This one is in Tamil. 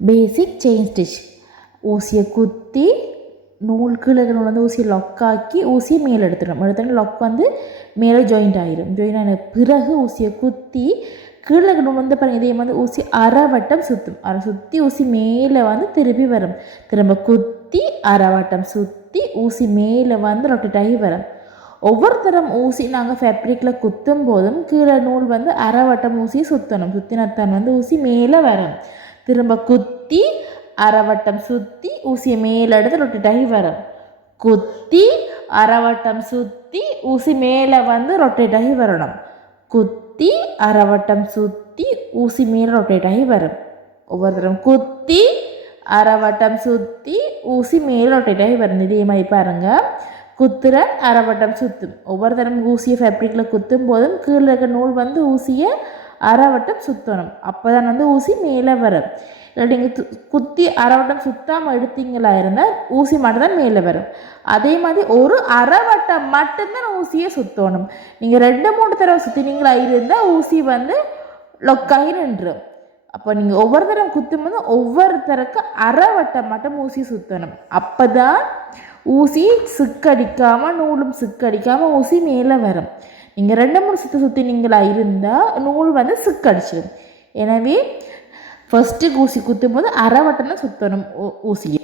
Basic chain stitch. ஊசியை குத்தி நூல் கீழே நூல் வந்து ஊசியை லொக்காக்கி ஊசியை மேலே எடுத்துட்டோம். லொக் வந்து மேலே ஜாயிண்ட் ஆகிடும். ஜாயின் ஆன பிறகு ஊசியை குத்தி கீழே நூல் வந்து பாருங்கள், இதே மாதிரி ஊசி அரைவட்டம் சுற்றும். சுற்றி ஊசி மேலே வந்து திருப்பி வரும். திரும்ப குத்தி அரைவட்டம் சுற்றி ஊசி மேலே வந்து ரொட்டேட் ஆகி வரும். ஒவ்வொரு தரம் ஊசி நாங்கள் ஃபேப்ரிக்கில் குத்தும் போதும் கீழே நூல் வந்து அரைவட்டம் ஊசியை சுற்றணும். சுற்றினத்தான் வந்து ஊசி மேலே வரும். திரும்ப குத்தி அரைவட்டம் சுற்றி ஊசியை மேலே எடுத்து ரொட்டேட் ஆகி வரும். குத்தி அரைவட்டம் சுற்றி ஊசி மேலே வந்து ரொட்டேட் ஆகி வரணும். குத்தி அரைவட்டம் சுற்றி ஊசி மேலே ரொட்டேட் ஆகி வரும். ஒவ்வொரு தரம் குத்தி அரைவட்டம் சுற்றி ஊசி மேலே ரொட்டேட் ஆகி வரும். இதே மாதிரி பாருங்கள், குத்துற அரைவட்டம் சுற்றும். ஒவ்வொரு தரம் ஊசியை ஃபேப்ரிக்கில் குத்தும் போதும் கீழே இருக்க நூல் வந்து ஊசியை அரைவட்டம் சுற்றணும். அப்போ தான் வந்து ஊசி மேலே வரும். இல்லை நீங்கள் குத்தி அரைவட்டம் சுத்தாமல் எடுத்தீங்களா இருந்தால் ஊசி மட்டும்தான் மேலே வரும். அதே மாதிரி ஒரு அரைவட்டம் மட்டும்தான் ஊசியை சுற்றணும். நீங்கள் 2-3 தடவை சுற்றினீங்களா இருந்தால் ஊசி வந்து லொக்காகி நின்றுடும். அப்போ நீங்கள் ஒவ்வொரு தடவை குத்தும் போது ஒவ்வொரு தடவைக்கு அரைவட்டம் மட்டும் ஊசி சுற்றணும். அப்போ தான் ஊசி சிக்கடிக்காமல் நூலும் சிக்கடிக்காமல் ஊசி மேலே வரும். நீங்கள் 2-3 சுற்றினீங்களா இருந்தால் நூல் வந்து சிக்கடிச்சிடும். எனவே ஃபஸ்ட்டு ஊசி குத்தும் போது அரைவட்டம் தான் சுற்றணும் ஊசியை.